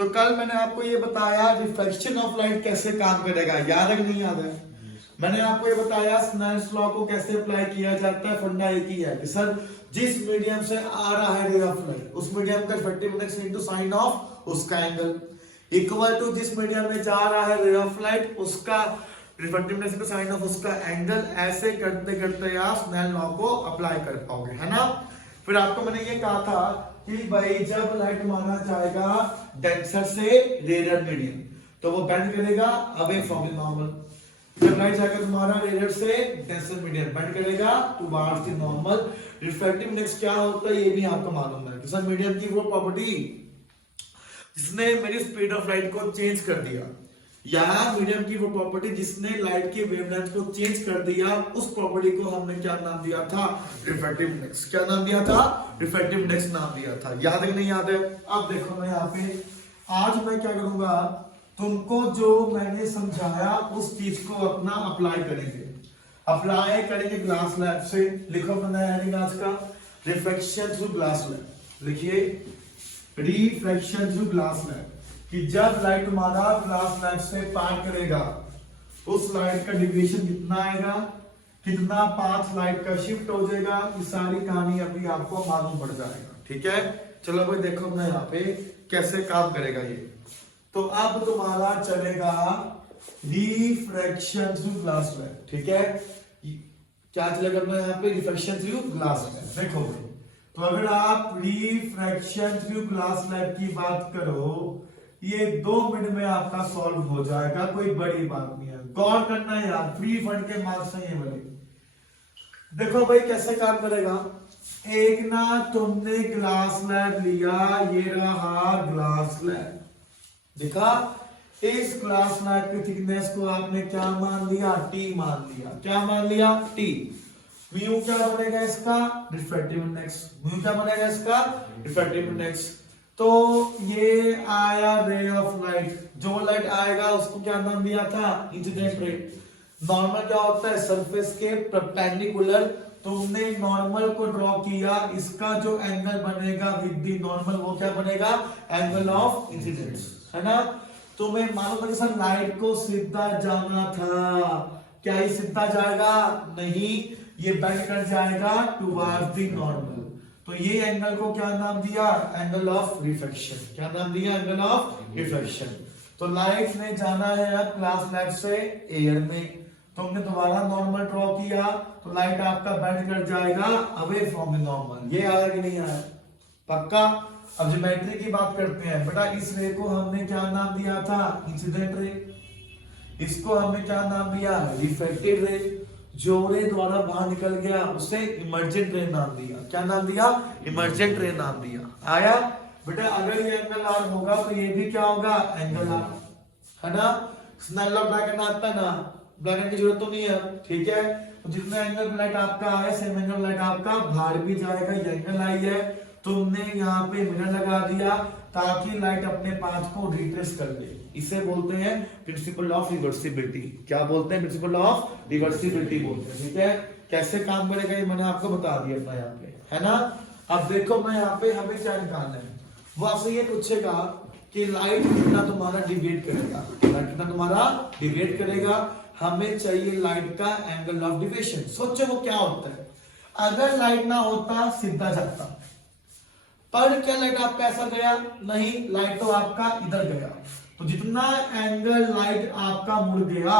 तो कल मैंने आपको ये बताया रिफ्लेक्शन ऑफ लाइट कैसे काम करेगा, याद है कि नहीं याद है? मैंने आपको ये बताया स्नेल्स लॉ को कैसे अप्लाई किया जाता है। फंडा एक ही है कि सर जिस मीडियम से आ रहा है रे ऑफ लाइट उस मीडियम का refractive index into sine of उसका एंगल इक्वल टू जिस मीडियम में जा रहा है रे ऑफ लाइट उसका refractive index into sine of उसका एंगल। ऐसे करते करते आप स्नेल लॉ को अप्लाई कर पाओगे, है ना। फिर आपको मैंने ये कहा था कि भाई जब लाइट माना जाएगा डेंसर से रेयर मीडियम तो वो बेंड करेगा अवे फ्रॉम द नॉर्मल। जब लाइट जाएगा तुम्हारा रेयर से डेंसर मीडियम बेंड करेगा towards the normal. Refractive index क्या होता है ये भी आपको मालूम है कि सर मीडियम की वो प्रॉपर्टी जिसने मेरी स्पीड ऑफ लाइट को चेंज कर दिया, या मीडियम की वो प्रॉपर्टी जिसने लाइट की वेवलेंथ को चेंज कर दिया, उस प्रॉपर्टी को हमने क्या नाम दिया था? Refractive index. क्या नाम दिया था? रिफ्रैक्टिव इंडेक्स नाम दिया था। याद है कि नहीं याद है? अब देखो मैं यहाँ पे आज मैं क्या करूंगा, तुमको जो मैंने समझाया उस चीज को अपना अप्लाई करेंगे। अप्लाई करेंगे ग्लास लैब से। लिखो मैंने हेडिंग आज का रिफ्लेक्शन थ्रू ग्लास लैब। लिखिए रिफ्लेक्शन थ्रू ग्लास लैब कि जब लाइट तुम्हारा ग्लास लैब से पार करेगा उस लाइट का डिविएशन कितना आएगा, कितना पाथ लाइट का शिफ्ट हो जाएगा, ये सारी कहानी अभी आपको मालूम पड़ जाएगा। ठीक है, चलो भाई देखो मैं यहाँ पे कैसे काम करेगा ये। तो अब तुम्हारा चलेगा रिफ्रैक्शन थ्रू ग्लास लैब। ठीक है, क्या चलेगा अपना यहाँ पे? Refraction through glass lab. देखो भाई, तो अगर आप रिफ्रैक्शन थ्रू ग्लास लैब की बात करो ये 2 मिनट में आपका सॉल्व हो जाएगा, कोई बड़ी बात नहीं है। गौर करना है यार, फ्री फंड के मार्क्स हैं ये वाले। देखो भाई कैसे काम करेगा। एक ना तुमने ग्लास लैब लिया, ये रहा ग्लास लैब, देखा इस ग्लास लैब की थिकनेस को आपने क्या मान लिया? टी मान लिया। क्या मान लिया? टी। म्यू क्या बनेगा इसका? Refractive index. म्यू क्या बनेगा इसका? Refractive index. तो ये आया रे ऑफ लाइट, जो लाइट आएगा उसको क्या नाम दिया था? Incident ray. नॉर्मल क्या होता है? सरफेस के परपेंडिकुलर। तुमने नॉर्मल को ड्रॉ किया, इसका जो एंगल बनेगा विद द नॉर्मल वो क्या बनेगा? एंगल ऑफ इंसिडेंस, है ना। तुम्हें मालूम है सर लाइट को सीधा जाना था, क्या ये सीधा जाएगा? नहीं, ये बेंड कर जाएगा टुवर्ड्स द नॉर्मल। तो ये एंगल को क्या नाम दिया? Angle of reflection. क्या नाम दिया? Angle of reflection. तो लाइट ने जाना है अब ग्लास लैब से एयर में, तुमने दोबारा नॉर्मल ड्रॉ किया तो लाइट आपका बेंड कर जाएगा अवे फ्रॉम द नॉर्मल। ये आया कि नहीं आया? पक्का। अब ज्योमेट्री की बात करते हैं बेटा। इस रे को हमने क्या नाम दिया था? Incident ray. इसको हमने क्या नाम दिया? Reflected ray. जो रे द्वारा बाहर निकल गया उसे इमर्जेंट रे नाम दिया। क्या नाम दिया? इमर्जेंट रे नाम दिया। आया बेटा। अगर ये एंगल आर होगा तो ये भी क्या होगा? एंगल आर, है ना। स्नेल लॉ अप्लाई करना आता है ना, ब्लैक की जरूरत तो नहीं है। ठीक है, तो जितना एंगल लाइट आपका आया सेम एंगल लाइट आपका बाहर भी जाएगा। ये एंगल आई है, तुमने यहाँ पे मिरर लगा दिया ताकि लाइट अपने पाथ को रिट्रेस कर ले। इसे बोलते हैं प्रिंसिपल ऑफ रिवर्सिबिलिटी। क्या बोलते हैं? प्रिंसिपल ऑफ रिवर्सिबिलिटी बोलते हैं। ठीक है, कैसे काम करेगा ये मैंने आपको बता दिया था यहाँ पे, है ना। अब देखो मैं यहाँ पे हमें क्या निकालना है, वो आपसे ये पूछेगा कि लाइट कितना तुम्हारा डिविएट करेगा। लाइट कितना तुम्हारा डिविएट करेगा, हमें चाहिए लाइट का एंगल ऑफ डिविएशन। सोचो वो क्या होता है। अगर लाइट ना होता सीधा जाता, पर क्या लाइट आपका ऐसा गया? नहीं, लाइट तो आपका इधर गया। तो जितना एंगल लाइट आपका मुड़ गया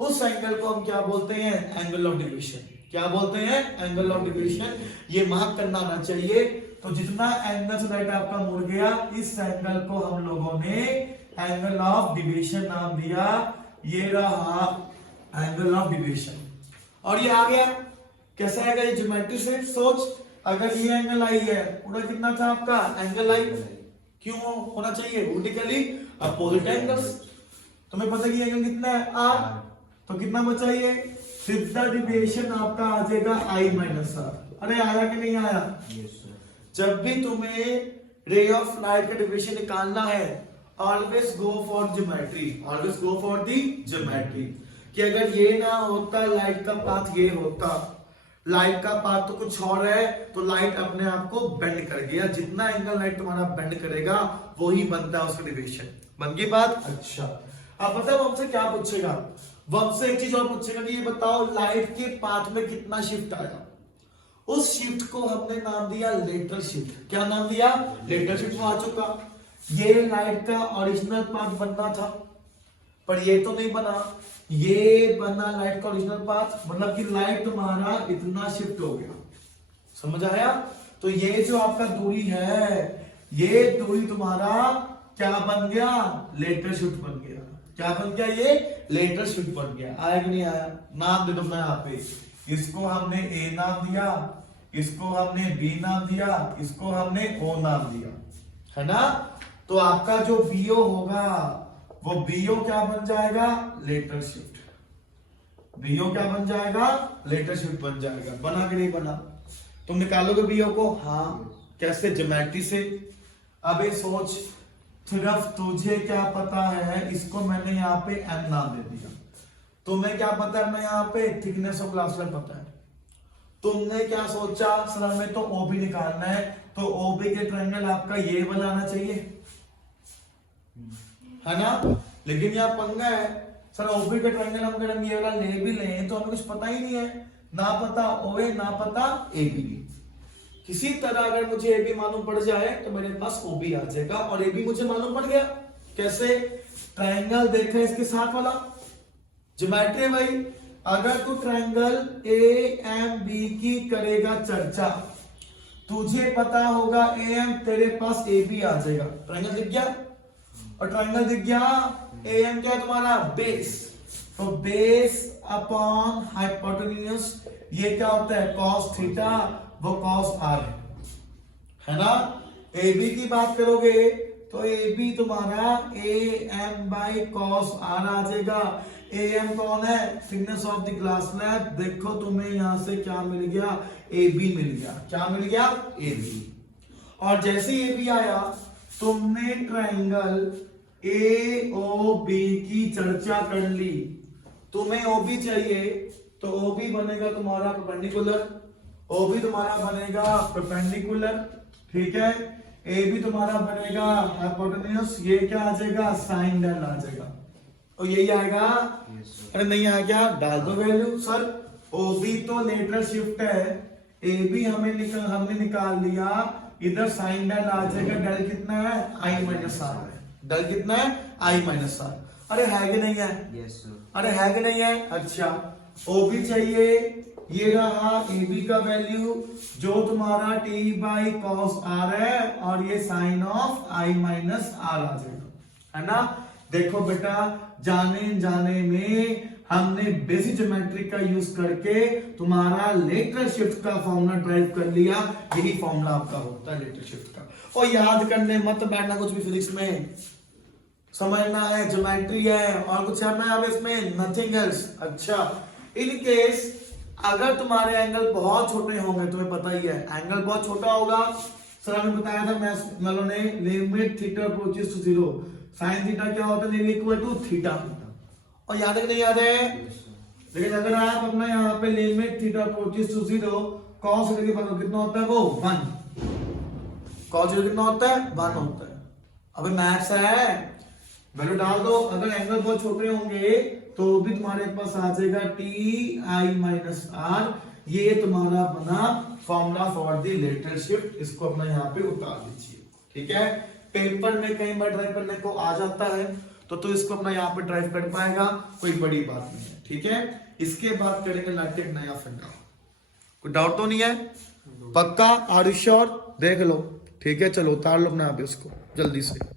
उस एंगल को हम क्या बोलते हैं? Angle of deviation. क्या बोलते हैं? Angle of deviation. ये मार्क करना आना चाहिए। तो जितना एंगल से लाइट आपका मुड़ गया इस एंगल को हम लोगों ने एंगल ऑफ डिविएशन नाम दिया। ये रहा एंगल ऑफ डिविएशन। और ये आ गया, कैसे आएगा? ये ज्योमेट्री से सोच। अगर ये एंगल आई है, उधर कितना था आपका? एंगल आई। क्यों होना चाहिए? Vertically opposite angles. तुम्हें पता है कि एंगल कितना है? आर। तो कितना बचा? ये सीधा डिविएशन आपका आ जाएगा आई माइनस आर। अरे आया कि नहीं आया? जब भी तुम्हें रे ऑफ लाइट का डिविएशन निकालना है always go for geometry. Always go for the geometry. कि अगर ये ना होता लाइट का पाथ ये होता लाइट का पाथ तो कुछ और है, तो लाइट अपने आप को बेंड कर गया, जितना एंगल लाइट तुम्हारा बेंड करेगा वही बनता है उसका डेविएशन। बन गई बात? अच्छा, अब पता है वो हमसे क्या पूछेगा, वो हमसे एक चीज और पूछेगा कि ये बताओ लाइट के पाथ में कितना शिफ्ट आया। उस शिफ्ट को हमने नाम दिया लेटरल शिफ्ट। क्या नाम दिया? लेटरल शिफ्ट आ चुका। ये लाइट का ओरिजिनल पाथ बनना था, पर ये तो नहीं बना, ये बना लाइट का ओरिजिनल पाथ, मतलब कि लाइट तुम्हारा इतना शिफ्ट हो गया। समझ आया? तो ये जो आपका दूरी है, ये दूरी तुम्हारा क्या बन गया? लेटरल शिफ्ट बन गया। क्या बन गया? ये लेटरल शिफ्ट बन गया। आया कि नहीं आया? नाम दे दो मैं यहाँ पे, इसको हमने ए नाम दिया, इसको हमने बी नाम दिया, इसको हमने ओ नाम दिया, है ना? तो आपका जो बीओ होगा वो बीओ क्या बन जाएगा? Lateral shift. बीओ क्या बन जाएगा? लेटरल शिफ्ट बन जाएगा। बना कि नहीं बना? तुम निकालोगे बीओ को? हाँ। कैसे? ज्योमेट्री से। अबे सोच, सिर्फ तुझे क्या पता है, इसको मैंने यहाँ पे एम नाम दे दिया। तुम्हें क्या पता है? मैं यहाँ पे थिकनेस ऑफ ग्लास लाइट पता है। तुमने क्या सोचा, सर हमें तो ओबी निकालना है, तो ओबी के ट्रायंगल आपका ये वाला आना चाहिए, है ना? लेकिन यहाँ पंगा है, सर ओबी का ट्रायंगल हम अगर हम ये वाला ले भी लें तो हमें कुछ पता ही नहीं है, ना पता ओए ना पता एबी। किसी तरह अगर मुझे एबी मालूम पड़ जाए तो मेरे पास ओबी आ जाएगा, और एबी मुझे मालूम पड़ गया। कैसे? ट्रायंगल देखा इसके साथ वाला, ज्योमेट्री भाई। अगर तू ट्रायंगल ए एम बी की करेगा चर्चा, तुझे पता होगा ए एम, तेरे पास ए बी आ जाएगा। ट्रायंगल दिख गया, और ट्रायंगल दिख गया, ए एम क्या है तुम्हारा? बेस। तो बेस अपॉन हाइपोटेन्यूज, ये क्या होता है? कॉस थीटा, वो कॉस आर है ना? ए बी की बात करोगे तो ए बी तुम्हारा A M by cos R आ जाएगा। ए एम कौन है? Thickness of the glass slab. देखो तुम्हें यहां से क्या मिल गया? ए बी मिल गया। क्या मिल गया? A B. और जैसे ए बी आया, तुमने ट्रायंगल ए ओ बी की चर्चा कर ली। तुम्हें ओबी चाहिए तो ओबी बनेगा तुम्हारा परपेंडिकुलर, ओबी तुम्हारा बनेगा परपेंडिकुलर, ठीक है? ए बी तुम्हारा बनेगा हाइपोटेन्यूज, ये क्या आ जाएगा? साइन डेल आ जाएगा, और यही आएगा। अरे नहीं आ गया? डाल दो वैल्यू। सर ओबी तो लेटरल शिफ्ट है, ए बी हमने निकाल लिया, इधर साइन डेल आ जाएगा। डेल कितना है? आई माइनस आर है। डेल कितना है? आई माइनस आर। अरे है कि नहीं है? Yes sir. अरे है कि नहीं है? अच्छा, ओबी चाहिए, ये रहा ए बी का वैल्यू जो तुम्हारा टी बाई कॉस आर है, और ये sign of I minus R आ जाएगा, है ना? देखो बेटा, जाने जाने में हमने बेसिक ज्योमेट्री का यूज करके तुम्हारा लेटरल शिफ्ट का फॉर्मूला ड्राइव कर लिया। यही फॉर्मूला आपका होता है लेटरल शिफ्ट का। और याद करने मत बैठना कुछ भी फिजिक्स में, समझना है, ज्योमेट्री है, और कुछ करना है अब इसमें, नथिंग एल्स। अच्छा, इन केस अगर तुम्हारे एंगल बहुत छोटे होंगे, तुम्हें पता ही है एंगल बहुत छोटा होगा। सर हमने बताया था मैथ्स ने, limit theta approaches to 0, sine theta क्या होता है? Equal to theta. और याद है कि नहीं याद है? लेकिन अगर आप अपना यहाँ पे limit theta approaches to 0, cos theta की वैल्यू कितना होता है? वो 1। कॉस थीटा कितना होता है? 1 होता है। अबे मैथ्स है, वैल्यू डाल दो। अगर एंगल बहुत छोटे होंगे तो भी तुम्हारे पास आ जाएगा टी आई माइनस आर। ये तुम्हारा बना formula for the lateral shift. इसको अपना यहाँ पे उतार दीजिए, ठीक है? पेपर में कई बार ड्राइव करने को आ जाता है, तो तू इसको अपना यहाँ पे ड्राइव कर पाएगा, कोई बड़ी बात नहीं है, ठीक है? इसके बाद करेंगे लाइट नया फंडा। कोई डाउट तो नहीं है? पक्का? Are you sure? देख लो, ठीक है? चलो उतार लो अपना अभी उसको जल्दी से।